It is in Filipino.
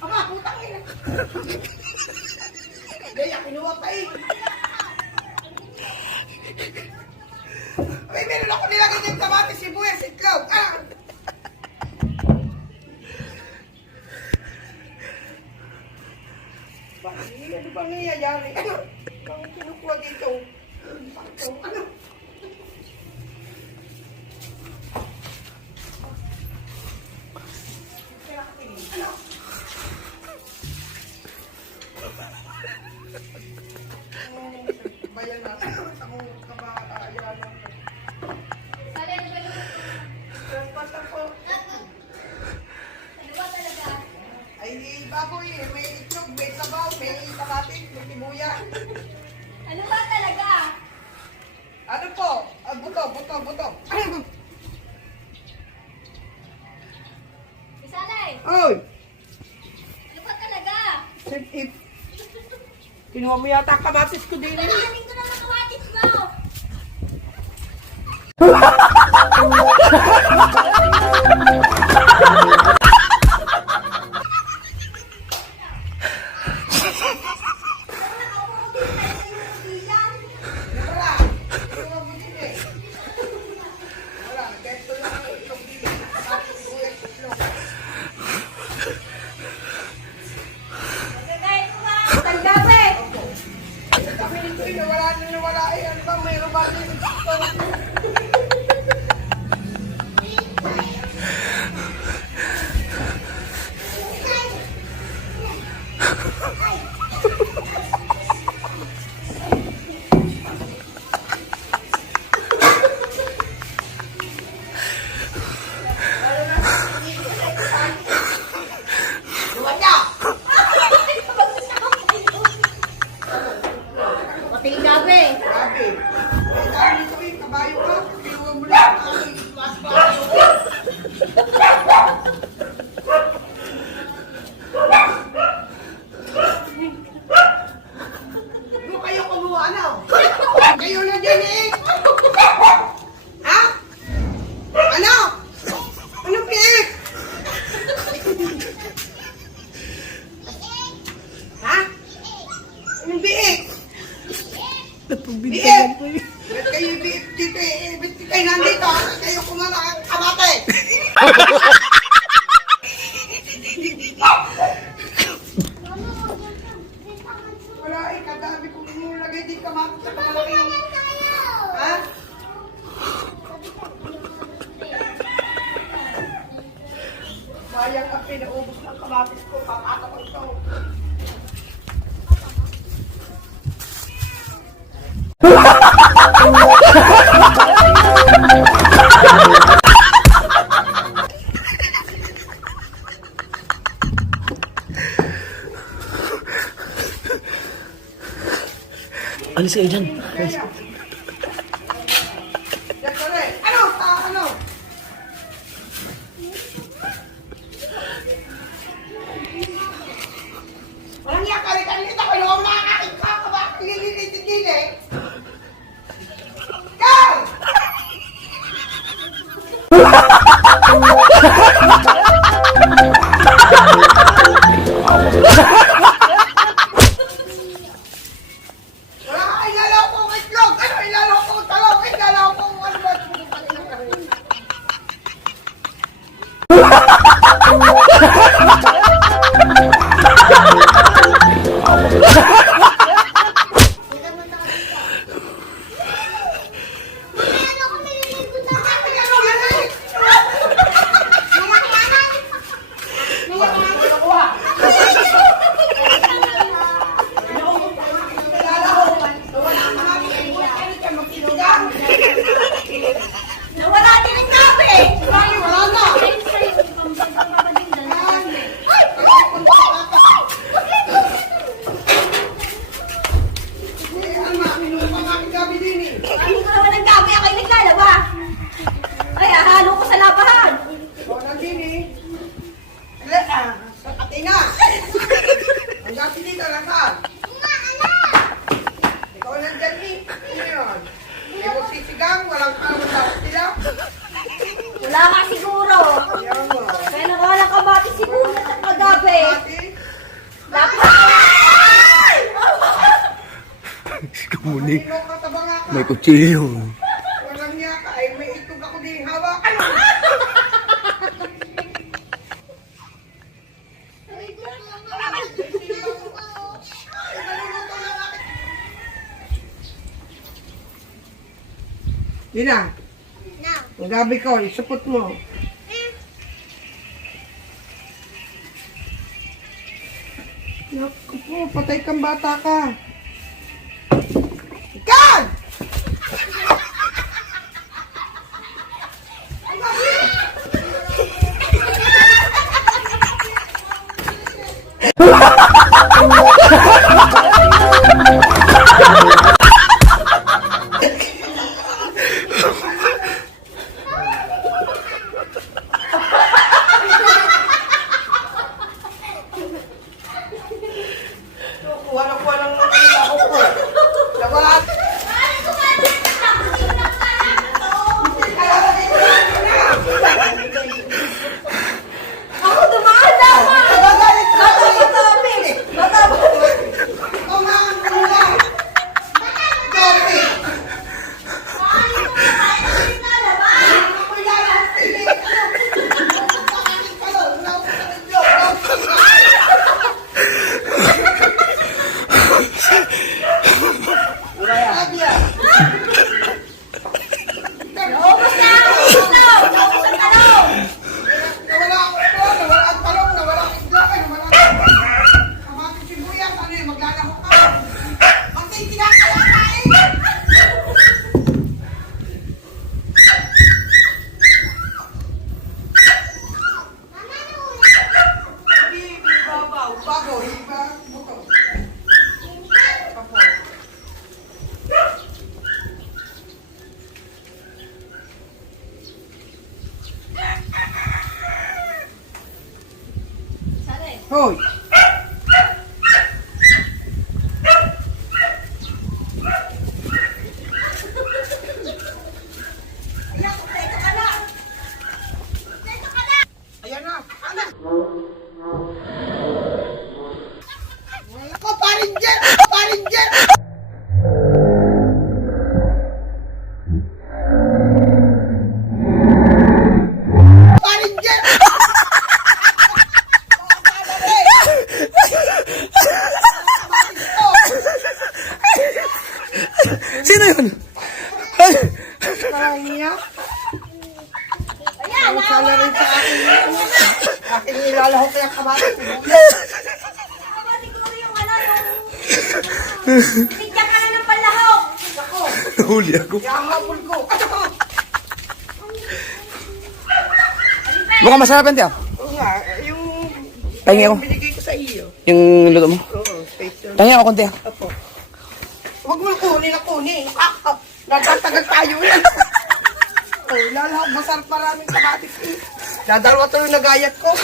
Ama, putang ina. Gaya, kinuha pa eh. Ay, meron ako nilagay ng kamatis, sibuyas, itlog. Ah! Ano bang nangyayari? Ano? Ang kinukuha dito? Ano? Ano? Bayan na. Ang kabayan na. Transportan po. Ano ba talaga? Ay, bago eh. May itlog, may sabaw, may kamatis, may tibuya. Ano ba talaga? Ano po? Ah, buto. Isalay, Oy! ano ba talaga? Kinuha mo yata ang kamatis ko din. Kailanganin ko naman kawatis mo! Wala. Kinuha mo din eh. Wala. Ganito lang yung itlog din. Kamatis, sibuyas, itlog. Magagayat mo ba? Tanggabi! Kami nito eh, nawala eh. Ano ba, mayroon ba din? Lumanya! Pating gabi! Grabe. Eh, dami nito eh, kabayo ka. Kinuha mo lang ang aking mas-bayo. Ano kayo kumuha, ano? Kayo na din eh. Ha? Ano? Anong piik? Ha? Anong biik? Biik! Ba't kayo biik dito eh? Ba't kayo nandito? Ba't kayo kumala ang kamate? Wala eh, kadami kong inulagay din kamate sa kamalaki. Ha? Sayang ang pinaubos ng kamatis ko, pang-atapag ito. Alis kayo dyan. Ano? Ano? Walang yan, kari-karit ako. Yung mga aking kakabak, lililitin-lili. Go! Wala ka ilalaw kong itlog. Ano ilalaw kong talong? Ilalaw kong ano ba? Nawala din ang gabi! Wala na! Ayun sa'yo, pambagong babading dalawa. huli. Sino kataba nga ka? May kutsilyo. Walang niya ka. Ay, may itog ako din hawakan. Yun na. Ang gabi ko, isupot mo. Naku po, patay kang bata ka. Ikan! Kuha lang ng ako po. Labat! Ako dumaan daw! Ikaw na ang kulang! Gabi! Ako'y lalahasili! Naubos na! Naubos ang talong! Nawala ako ito, nawala ang talong, nawala ang isla, nawala ang kamating sibuyas, ano yun, maglalako ka. Kasi kinakalain! Bibi, babaw, bago, iba, buto. Apo. Hoy! Ayan na! Ano? Wala ko, parinjer! Parinjer! Parinjer! Sino yun? Parang niya. Ayan! Ang sala rin sa akin yun. Akin nilalahok kaya kabati. Nakabati ko yung ano, yung... Bigyan ka na ng palahok! Ako, Nahuli ako. yahabol ko. Mukhang masarap yan, tiyo. Oo nga, yung... Pahingi ako. Binigay ko sa iyo. Yung luto mo. Oo, special. Pahingi ako konti. Apo. Huwag mo kunin na kunin. Nagtatagal tayo yan. Oh, lalahok, masarap maraming kabatis. Dadalawa tuloy na gayat ko.